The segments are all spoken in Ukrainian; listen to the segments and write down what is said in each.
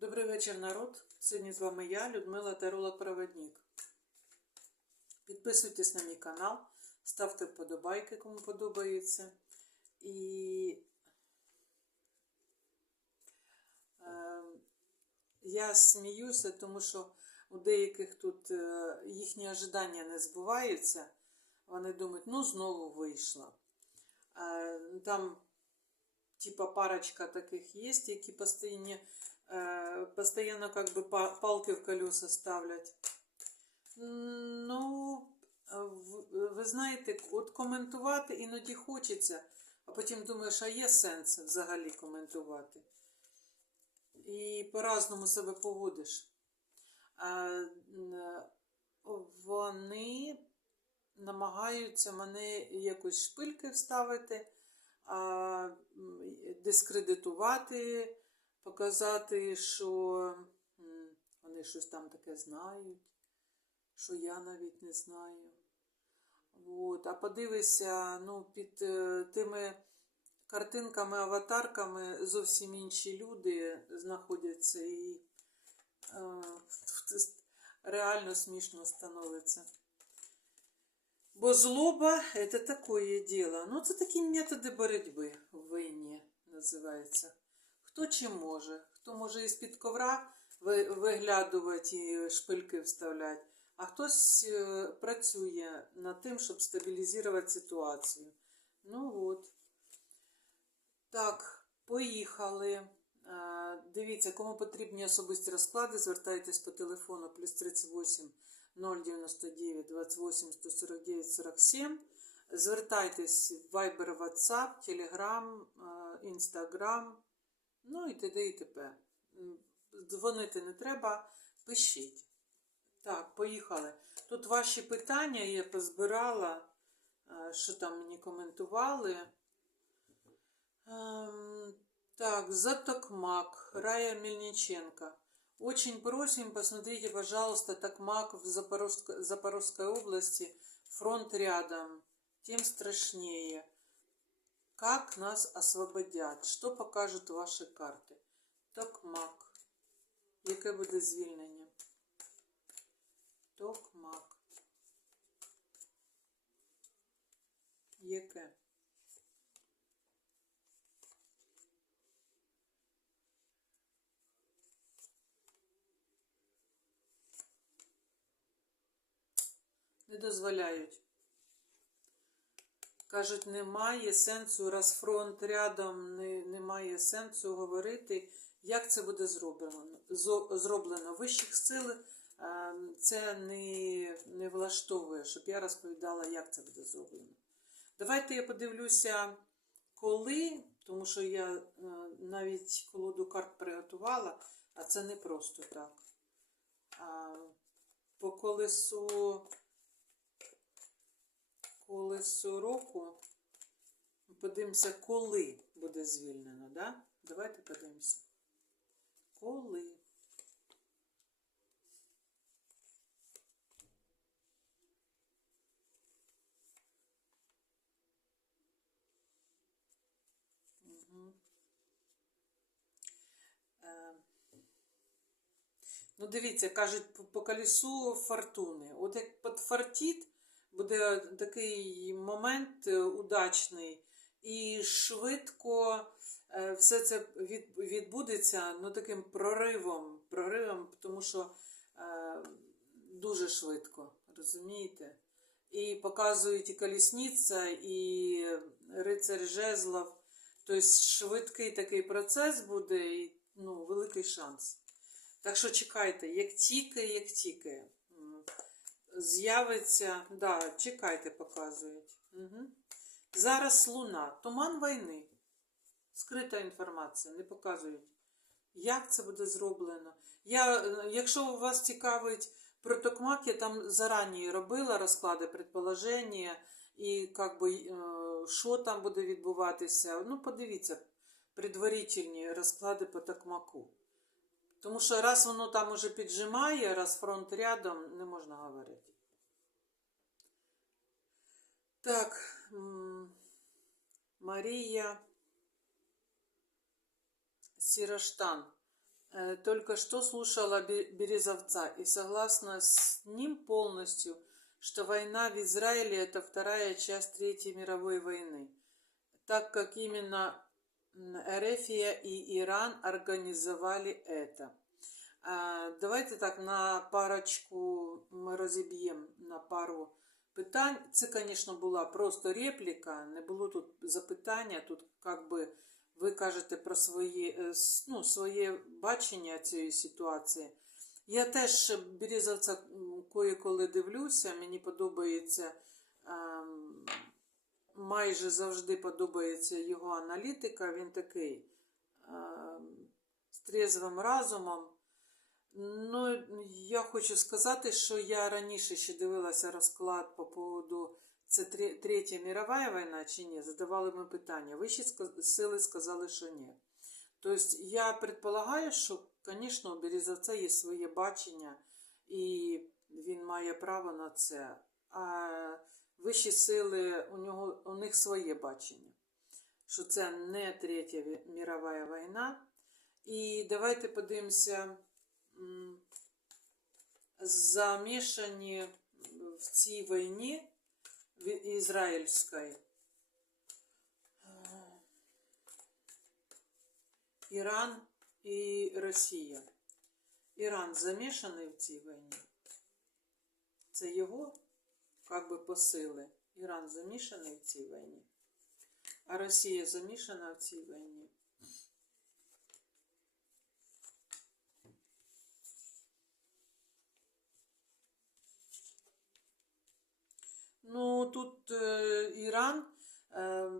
Добрий вечір, народ. Сьогодні з вами я, Людмила Таролог Проводник. Підписуйтесь на мій канал, ставте вподобайки, кому подобається. І е, я сміюся, тому що у деяких тут е, їхні ожидання не збуваються. Вони думають, ну знову вийшла. Е, там типа парочка таких есть, які постійно, э, постоянно как бы палки в колеса ставлять. Ну, ви знаєте, от коментувати іноді хочеться, а потім думаєш, а є сенс взагалі коментувати. І по-разному себе поводиш. Вони намагаються мене якось шпильки вставити, дискредитувати, показати, що вони щось там таке знають, що я навіть не знаю. От. А подивися, ну, під е, тими картинками, аватарками зовсім інші люди знаходяться і е, реально смішно становиться. Бо злоба це таке діло. Ну, це такі методи боротьби в війні називається. Хто чим може? Хто може із-під ковра ви- виглядувати шпильки вставляти, а хтось е, працює над тим, щоб стабілізувати ситуацію. Ну от. Так, поїхали. Е, Дивіться, кому потрібні особисті розклади, звертайтесь по телефону плюс 38 099 28 149 47. Звертайтесь в Viber, WhatsApp, Telegram, е, Instagram, ну і т.д. і т.п. Дзвонити не треба, пишіть. Так, поїхали. Тут ваші питання я позбирала, е, що там мені коментували. Эм, Так, за Токмак, Рая Мельниченко. Очень просим, посмотрите, пожалуйста, Токмак в Запорожской области, фронт рядом, тем страшнее. Как нас освободят? Что покажут ваши карты? Токмак. Яке буде звільнення? Токмак. Яке? Не дозволяють. Кажуть, немає сенсу, раз фронт рядом, не, немає сенсу говорити, як це буде зроблено. Зроблено. Вищих сил е, це не, не влаштовує, щоб я розповідала, як це буде зроблено. Давайте я подивлюся, коли, тому що я е, навіть колоду карт приготувала, а це не просто так. По колесу колесо року. Подивимося, коли буде звільнено, да? Давайте подивимося. Коли? Е, Ну, дивіться, кажуть, по, колесу фортуни. От як подфартить, буде такий момент е, удачний, і швидко е, все це відбудеться ну, таким проривом, проривом, тому що е, дуже швидко, розумієте? І показують і колісниця, і рицар жезлов. Тобто швидкий такий процес буде, і ну, великий шанс. Так що чекайте, як тільки, як м, з'явиться, да, чекайте, показують. Угу. Зараз луна, туман війни. Скрита інформація, не показують. Як це буде зроблено? Я, якщо вас цікавить про Токмак, я там зарані робила розклади, предположення, і как би, е, що там буде відбуватися. Ну, подивіться, предварительні розклади по Токмаку. Тому що раз воно там уже піджимає, раз фронт рядом, не можна говорити. Так, м, Марія Сіраштан. Э, Только что слушала Бе- Березовца и согласна с ним полностью, что война в Израиле это вторая часть Третьей мировой войны, так как именно м, Эрефия и Иран организовали это. Давайте так на парочку ми розіб'ємо на пару питань. Це, звісно, була просто репліка, не було тут запитання, тут як би ви кажете про свої, е, ну, своє бачення цієї ситуації. Я теж Березовця м, кое-коли дивлюся, мені подобається, ем, майже завжди подобається його аналітика, він такий ем, з трезвим разумом. Ну, я хочу сказати, що я раніше ще дивилася розклад по поводу це тре- Третя мірова війна чи ні. Задавали ми питання. Вищі сили сказали, що ні. Тобто я предполагаю, що, звісно, у Березовця є своє бачення, і він має право на це. А вищі сили, у, нього, у них своє бачення, що це не Третя мірова війна. І давайте подивимося, замішані в цій війні ві- ізраїльській. Іран і Росія. Іран замішаний в цій війні. Це його, як би, посили. Іран замішаний в цій війні. А Росія замішана в цій війні. Ну, тут е, Іран е,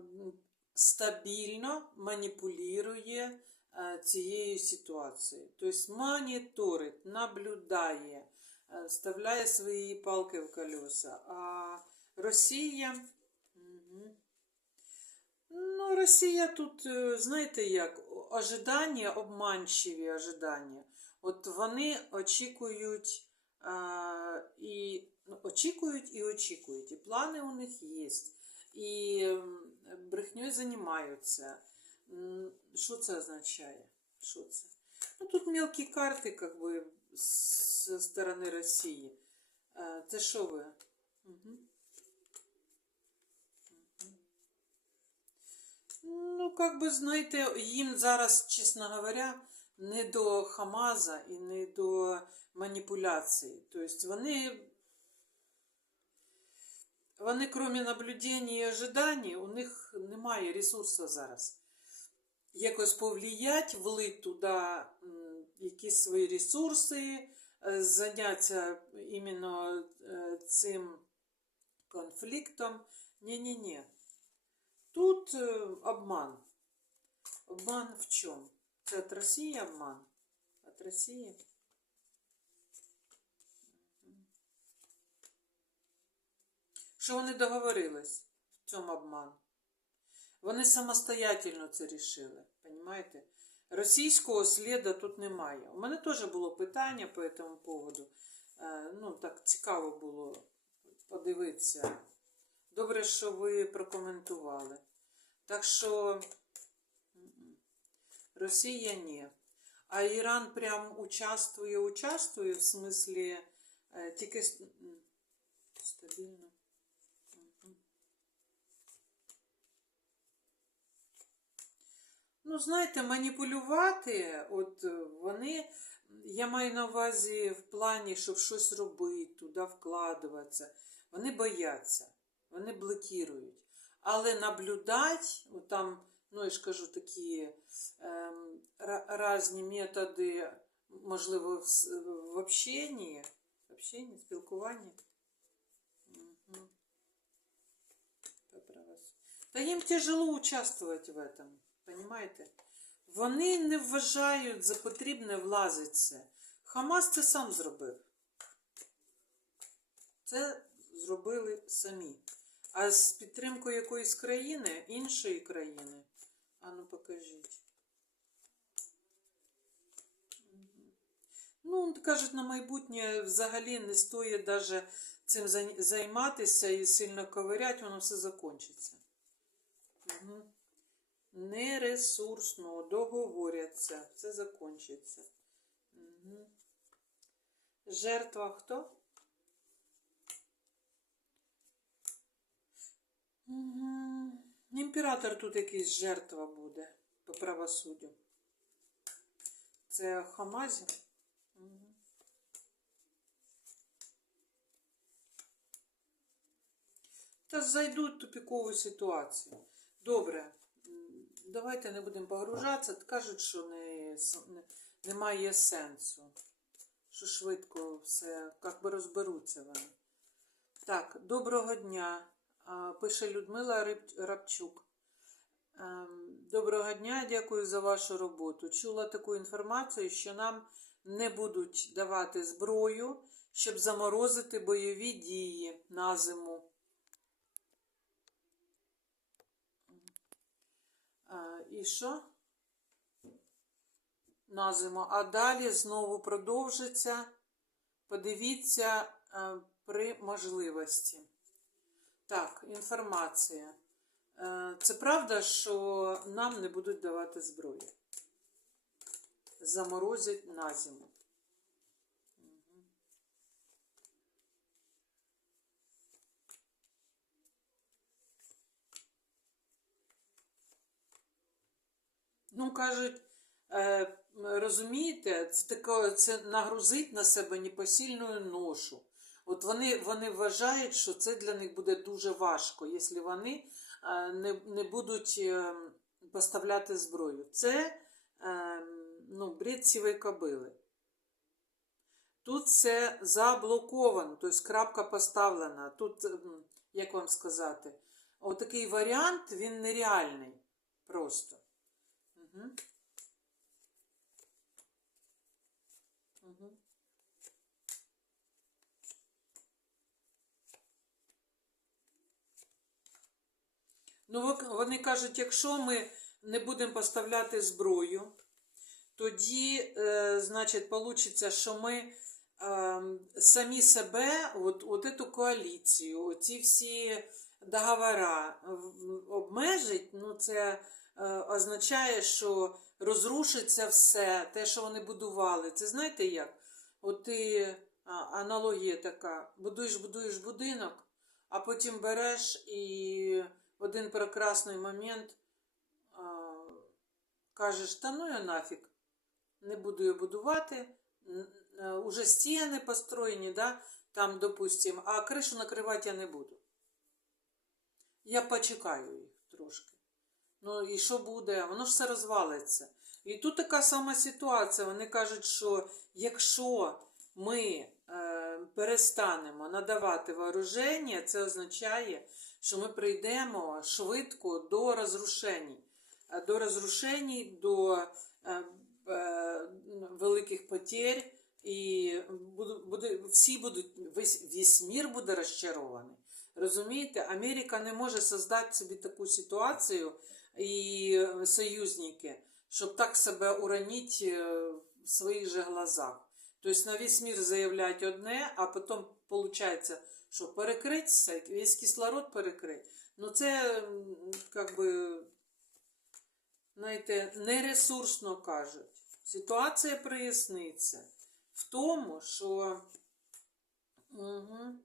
стабільно маніпулює е, цією ситуацією. Тобто моніторить, наблюдає, вставляє свої палки в колеса. А Росія. Ну, Росія тут, е, знаєте як, ожидання, обманчиві ожидання. От вони очікують а, і ну, очікують і очікують. І плани у них є. І брехньою займаються. Що це означає? Що це? Ну, тут мелкі карти, как бы, з сторони Росії. Це що ви? Ну, как би, знаєте, їм зараз, чесно говоря, не до Хамаза і не до маніпуляцій. Тобто вони, вони, крім наблюдень і ожидань, у них немає ресурсу зараз. Якось повлиять, влить туди якісь свої ресурси, е, зайняться іменно е, цим конфліктом. Ні-ні-ні. Тут е, обман. Обман в чому? Це від Росії обман? Від Росії? Що вони договорились в цьому обман? Вони самостоятельно це рішили. Понимаєте? Російського сліда тут немає. У мене теж було питання по цьому поводу. Е, Ну, так цікаво було подивитися. Добре, що ви прокоментували. Так що Росія ні. А Іран прям участвує, участвує, в смислі е, тільки стабільно. Ну, знаєте, маніпулювати, от е, вони, я маю на увазі в плані, щоб щось робити, туди вкладуватися. Вони бояться, вони блокують. Але наблюдати, от там, ну я ж кажу, такі ем, різні методи, можливо, в, в общенні, общенні, спілкуванні. Поправилась. Та їм тяжело участвувати в этом, понимаете? Вони не вважають за потрібне влазити. Хамас це сам зробив. Це зробили самі. А з підтримкою якоїсь країни, іншої країни. А ну покажіть. Ну, кажуть, на майбутнє взагалі не стоїть даже цим займатися і сильно ковирять, воно все закінчиться. Угу. Нересурсно договоряться, все закінчиться. Мгм. Жертва хто? Мгм. Імператор тут якийсь жертва буде по правосуддю. Це Хамазі? Мгм. Та зайдуть в тупікову ситуацію. Добре, давайте не будемо погружатися. Кажуть, що не, не, немає сенсу. Що швидко все, як би розберуться вони. Так, доброго дня. Пише Людмила Рабчук. Ем, Доброго дня, дякую за вашу роботу. Чула таку інформацію, що нам не будуть давати зброю, щоб заморозити бойові дії на зиму. Е, І що? На зиму. А далі знову продовжиться. Подивіться е, при можливості. Так, інформація. Е, Це правда, що нам не будуть давати зброю. Заморозять на зиму. Ну, кажуть, е, розумієте, це таке, це нагрузить на себе непосильну ношу. От вони, вони вважають, що це для них буде дуже важко, якщо вони е, не, не будуть е, поставляти зброю. Це е, ну, бред сівої кобили. Тут це заблоковано, тобто крапка поставлена. Тут, як вам сказати, отакий варіант, він нереальний просто. Ну, вони кажуть, якщо ми не будемо поставляти зброю, тоді, е, значить, вийде, що ми е, самі себе, от, от эту коаліцію, оці всі договора обмежить, ну це означає, що розрушиться все, те, що вони будували. Це знаєте як? От ти аналогія така: будуєш, будуєш будинок, а потім береш і в один прекрасний момент кажеш, та ну я нафіг, не буду я будувати. е, Уже стіни построєні, да? там, допустим, а кришу накривати я не буду. Я почекаю їх трошки. Ну і що буде? Воно ж все розвалиться. І тут така сама ситуація. Вони кажуть, що якщо ми е, перестанемо надавати вооруження, це означає, що ми прийдемо швидко до розрушень. Е, До розрушень, до е, е, великих потерь, і буду- буде, всі будуть, весь, весь мір буде розчарований. Розумієте, Америка не може создати собі таку ситуацію і союзники, щоб так себе уронити е, в своїх же глазах. Тобто на весь мір заявляють одне, а потім виходить, що перекрить все, весь кислород перекрить. Ну це, как би, знаєте, нересурсно кажуть. Ситуація проясниться в тому, що угу,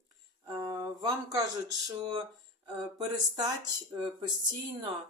вам кажуть, що е, перестать е, постійно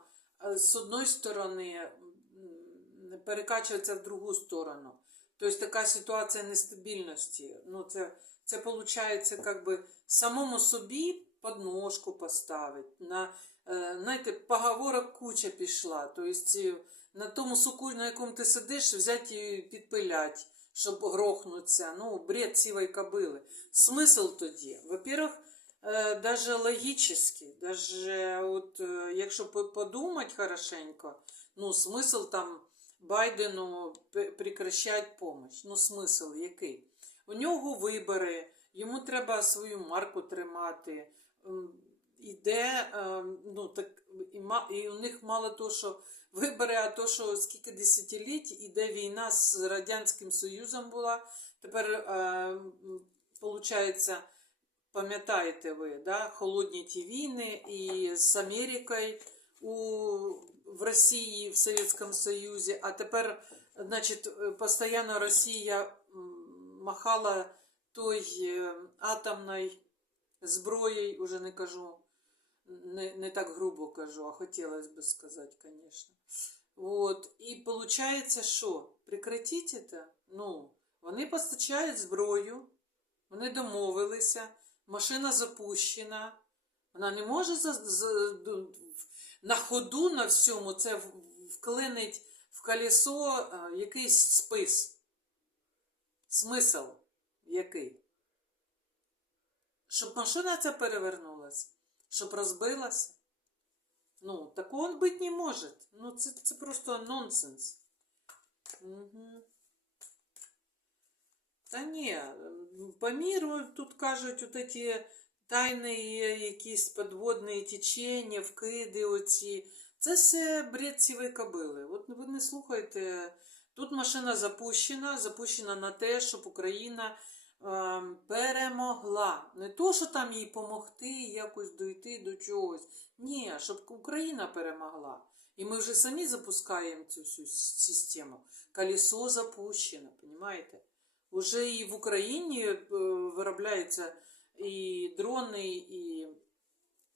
з одної сторони м, перекачуватися в другу сторону. Тобто така ситуація нестабільності. Ну, це, це виходить, як би самому собі подножку поставить. На, е, знаєте, поговорок куча пішла. Тобто е, на тому суку, на якому ти сидиш, взяти і підпилять, щоб грохнутися. Ну, бред сівої кобили. Смисл тоді? Во-первых, даже логически, даже от, э, якщо по- подумать хорошенько, ну, смисл там Байдену прекращать помощь. Ну, смисл який? У нього вибори, йому треба свою марку тримати. Іде, е, ну, так, і, у них мало того, що вибори, а то, що скільки десятиліть іде війна з Радянським Союзом була. Тепер, е, получається, пам'ятаєте ви, да, холодні ті війни і з Америкою у, в Росії, в Совєтському Союзі, а тепер Значить, е, постійно Росія махала той е, атомною зброєю, уже не кажу, не, не так грубо кажу, а хотілося б сказати, звісно. Вот. І виходить, що? Прекратіть це. Ну, вони постачають зброю, вони домовилися, машина запущена. Вона не може за, за, на ходу на всьому це вклинить в колесо е, якийсь спис. Смисл який? Щоб машина ця перевернулася, щоб розбилася. Ну, такого бути не може. Ну, це, це просто нонсенс. Угу. Та ні, по міру тут кажуть, от ці тайні якісь підводні течення, вкиди оці. Це все бред сівої кобили. От ви не слухайте. Тут машина запущена, запущена на те, щоб Україна е, перемогла. Не то, що там їй помогти, якось дойти до чогось. Ні, щоб Україна перемогла. І ми вже самі запускаємо цю всю систему. Колесо запущено, понимаете? Уже і в Україні е, виробляються і дрони, і,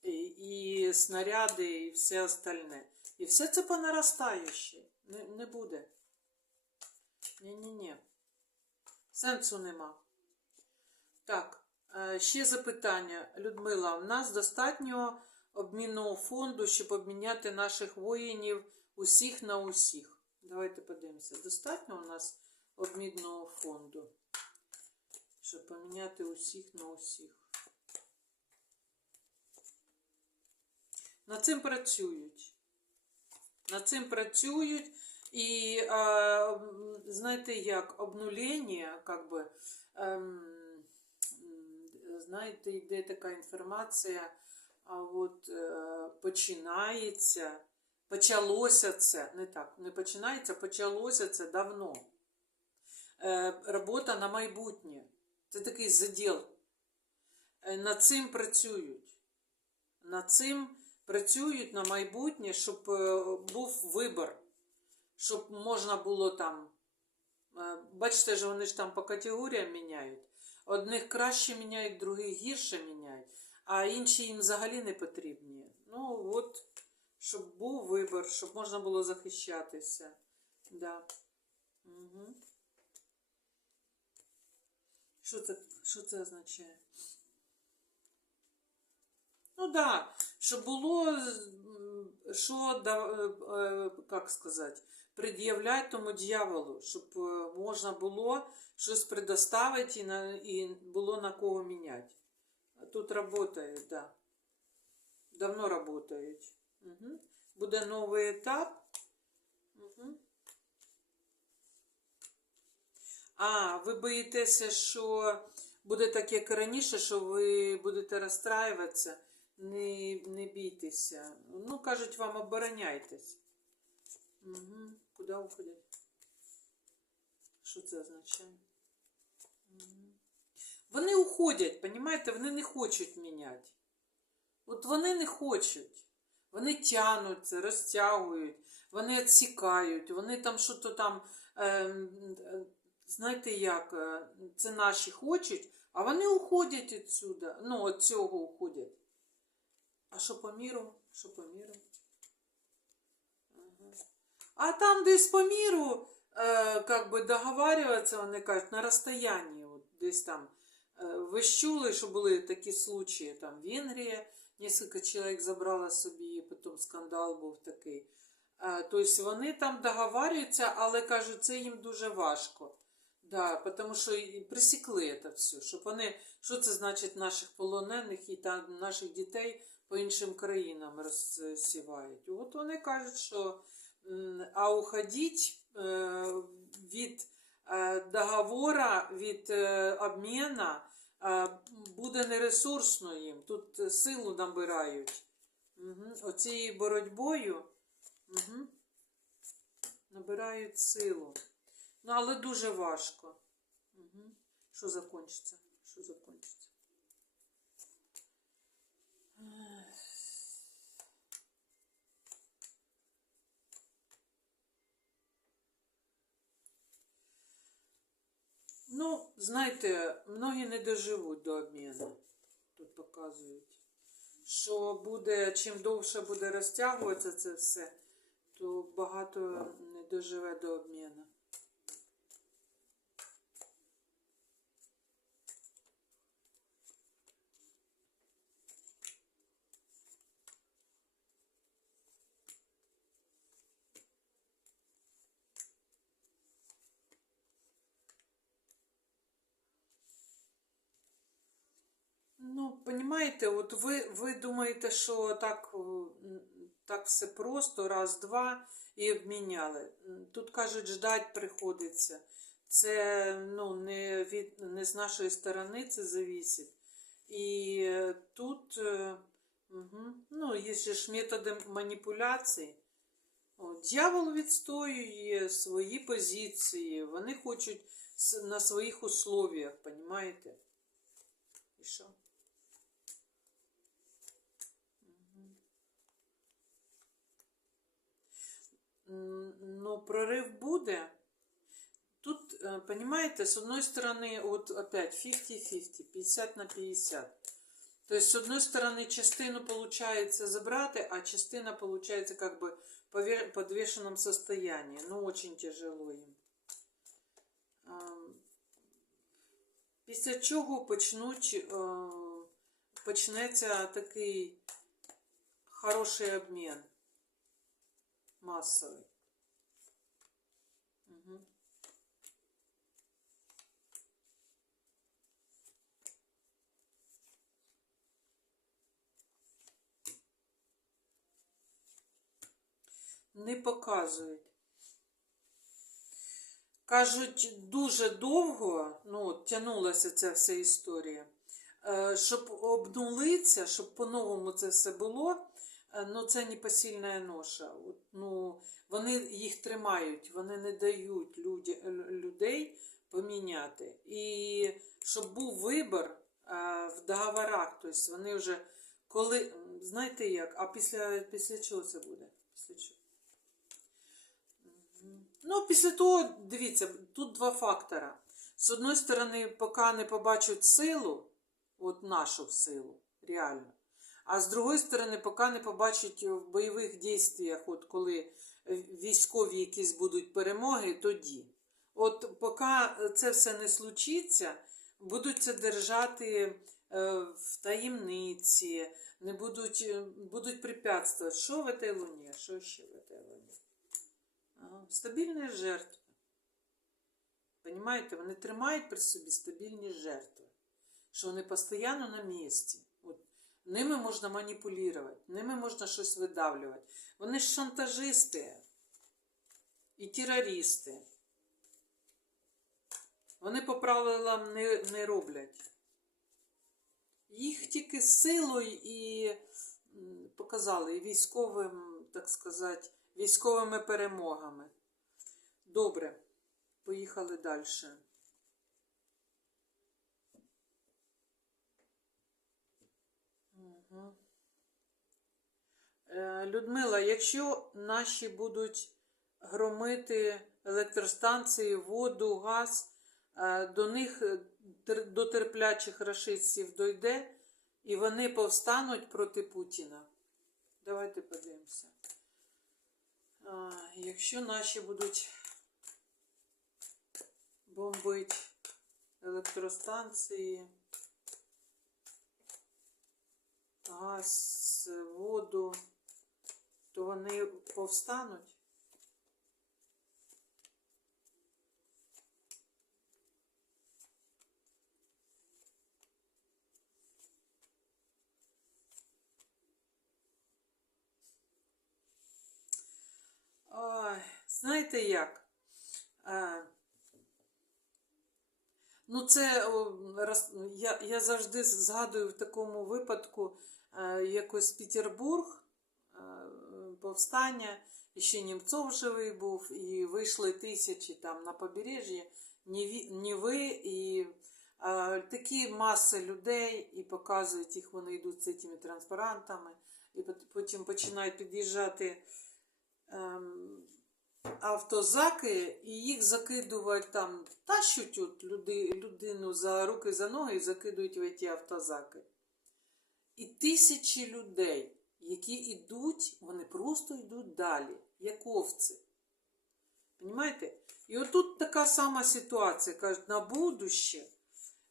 і, і снаряди, і все остальне. І все це по наростаючій. Не, не буде. Ні-ні-ні. Сенсу нема. Так, е, ще запитання. Людмила, у нас достатньо обмінного фонду, щоб обміняти наших воїнів усіх на усіх. Давайте подивимося. Достатньо у нас обмінного фонду, щоб поміняти усіх на усіх. Над цим працюють. Над цим працюють. І е, знаєте, як обнулення, как би, ем, знаєте, йде така інформація, а от е, починається, почалося це, не так, не починається, почалося це давно. Е, робота на майбутнє. Це такий заділ. Е, над цим працюють. Над цим працюють на майбутнє, щоб е, був вибір щоб можна було там. Бачите, ж вони ж там по категоріям міняють. Одних краще міняють, других гірше міняють, а інші їм взагалі не потрібні. Ну, от, щоб був вибір, щоб можна було захищатися. Да. Угу. Що це, що це означає? Ну да, щоб було, що, е, е, як сказати, пред'являти тому дьяволу, щоб е, можна було щось предоставити і, на, і було на кого міняти. Тут працюють, да. Давно працюють. Угу. Буде новий етап. Угу. А, ви боїтеся, що буде так, як раніше, що ви будете розстраюватися. Не, не бійтеся. Ну, кажуть вам, обороняйтесь. Угу. Куди уходять? Що це означає? Угу. Вони уходять, понімаєте? Вони не хочуть міняти. От вони не хочуть. Вони тянуться, розтягують, вони відсікають, вони там що то там, е, знаєте як, е, це наші хочуть, а вони уходять відсюди. Ну, від цього уходять. А що по міру? Що по міру? А там десь по міру, е, как би договарюватися, вони кажуть, на розстоянні, от десь там. Е, ви ж чули, що були такі случаї, там Венгрія, несколько чоловік забрала собі, потім скандал був такий. Тобто вони там договарюються, але кажуть, це їм дуже важко. Да, тому що і присікли це все, щоб вони, що це значить наших полонених і там наших дітей по іншим країнам розсівають. От вони кажуть, що а уходіть е, від е, договора, від е, обміну е, буде нересурсно їм. Тут силу набирають. Угу. Оцією боротьбою угу. набирають силу. Ну, але дуже важко. Угу. Що закінчиться? Що закінчиться? Ну, знаєте, многі не доживуть до обміну. Тут показують. Що буде, чим довше буде розтягуватися це все, то багато не доживе до обміну. Ну, понімаєте, от ви, ви думаєте, так, так все просто, раз, два і обміняли. Тут кажуть, ждать приходиться. Це ну, не, від, не з нашої сторони це завісить. І е, тут угу, ну, є ж методи маніпуляцій. Дьявол відстоює свої позиції, вони хочуть на своїх условіях, понімаєте? І що? М, Ну, прорыв буде. Тут, э, понимаете, с одной стороны, вот опять 50-50, 50 на 50. То есть, с одной стороны, частину получается забрать, а частина получается как бы в пове- подвешенном состоянии. Ну, очень тяжело їм. Ам, Після чого почнуть, е, почнеться такий хороший обмін масовий. Угу. Не показують. Кажуть, дуже довго ну, от, тягнулася ця вся історія. Е, Щоб обнулитися, щоб по-новому це все було, ну це непосильна ноша. Ну, вони їх тримають, вони не дають люди, людей поміняти. І щоб був вибір е, в договорах, тобто вони вже коли, знаєте як, а після, після чого це буде? Після чого? Ну, після того, дивіться, тут два фактора. З одної сторони, поки не побачать силу, от нашу силу, реально. А з другої сторони, поки не побачать в бойових дійствах, от коли військові якісь будуть перемоги, тоді. От поки це все не случиться, будуть це держати е, в таємниці, не будуть, е, будуть препятствувати. Що в этой луні? Що ще в этой луні? Стабільні жертви. Понимаєте, вони тримають при собі стабільні жертви, що вони постійно на місці. Ними можна маніпулювати, ними можна щось видавлювати. Вони ж шантажисти і терористи. Вони по правилам не, не роблять. Їх тільки силою і показали і військовим, так сказати, військовими перемогами. Добре, поїхали далі. Людмила, якщо наші будуть громити електростанції, воду, газ, е, до них е, до терплячих рашистів дойде, і вони повстануть проти Путіна. Давайте подивимося. Якщо наші будуть бомбити електростанції, газ, воду, то вони повстануть. Ой, знаєте як? Ну, це я, я завжди згадую в такому випадку е, якось Петербург, е, повстання, і ще Німцов живий був, і вийшли тисячі там на побережжя Ніви, і е, такі маси людей, і показують їх, вони йдуть з цими транспарантами, і потім починають під'їжджати ем, автозаки і їх закидувати там, тащуть от люди, людину за руки, за ноги і закидують в ті автозаки. І тисячі людей, які йдуть, вони просто йдуть далі, як овці. Понимаєте? І отут така сама ситуація. Кажуть, на будуще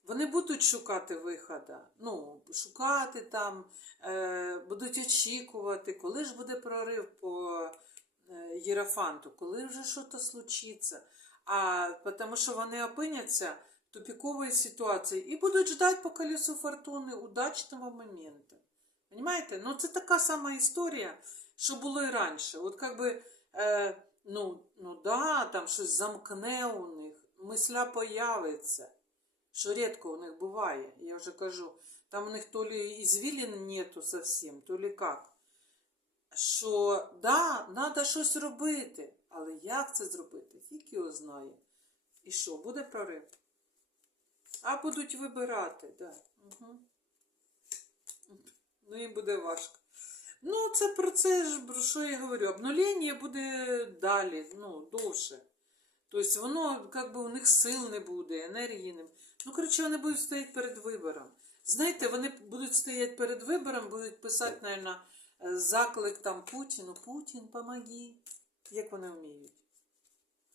вони будуть шукати виходу. Ну, шукати там, е, будуть очікувати, коли ж буде прорив по е, Єрофанту, коли вже щось случиться. А тому що вони опиняться в тупіковій ситуації і будуть ждати по колесу фортуни удачного моменту. Понимаєте? Ну, це така сама історія, що було і раніше. От як би, е, ну, ну да, там щось замкне у них, мисля появиться, що рідко у них буває. Я вже кажу, там у них то лі ізвілін нету совсем, то лі як. Що да, треба щось робити, але як це зробити? Фік його знає. І що, буде прорив? А будуть вибирати, да. Угу. Ну, їм буде важко. Ну, це про це ж, про що я говорю. Обнулення буде далі, ну, довше. Тобто воно, як би, у них сил не буде, енергії не буде. Ну, коротше, вони будуть стояти перед вибором. Знаєте, вони будуть стояти перед вибором, будуть писати, мабуть, заклик там Путіну, Путін, помоги. Як вони вміють.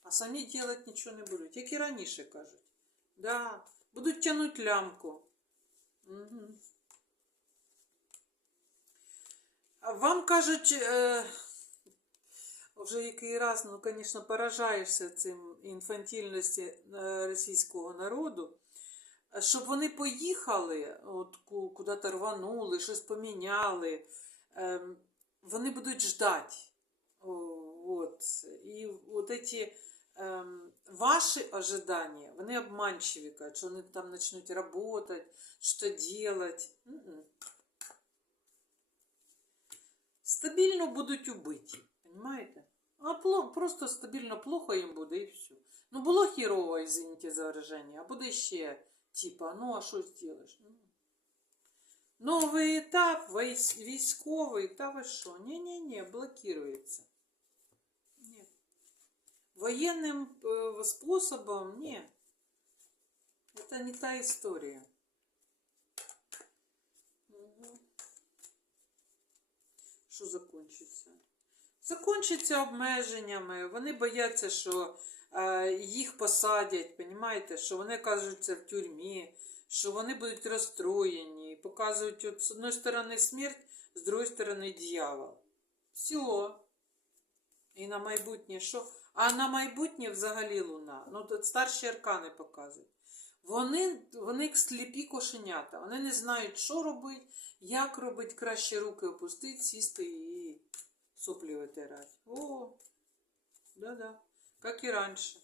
А самі робити нічого не будуть, як і раніше кажуть. Да, будуть тягнути лямку. Угу. А Вам кажуть, е, вже який раз, ну, звісно, поражаєшся цим інфантільності е, російського народу, щоб вони поїхали, от куди-то рванули, щось поміняли, е, вони будуть ждати. От. І от ці е, ваші ожидания, вони обманчиві, кажуть, що вони там почнуть працювати, що робити. М-м. стабільно будуть убиті. Понимаєте? А пло- просто стабільно плохо їм буде і все. Ну, було хірово, извините за вираження, а буде ще, типа, ну а що зробиш? Ну. Новий етап, військ- військовий, та ви що? Ні-ні-ні, блокирується. Ні. Воєнним е, способом, ні. Это не та історія. Що закінчиться? Закінчиться обмеженнями. Вони бояться, що е, їх посадять, понімаєте? що вони кажуться в тюрмі, що вони будуть розстроєні, показують от, з одної сторони смерть, з другої сторони дьявол. Все. І на майбутнє що? А на майбутнє взагалі луна. Ну, тут старші аркани показують. Вони, вони як сліпі кошенята. Вони не знають, що робити, як робити, краще руки опустити, сісти і соплі витирати. О, да-да, як і раніше.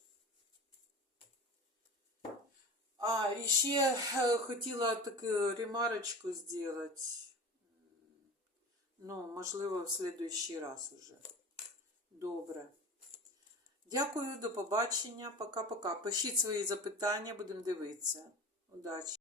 А, і ще е, хотіла таку ремарочку зробити. Ну, можливо, в следующий раз уже. Добре. Дякую, до побачення. Пока-пока. Пишіть свої запитання, будемо дивитися. Удачі!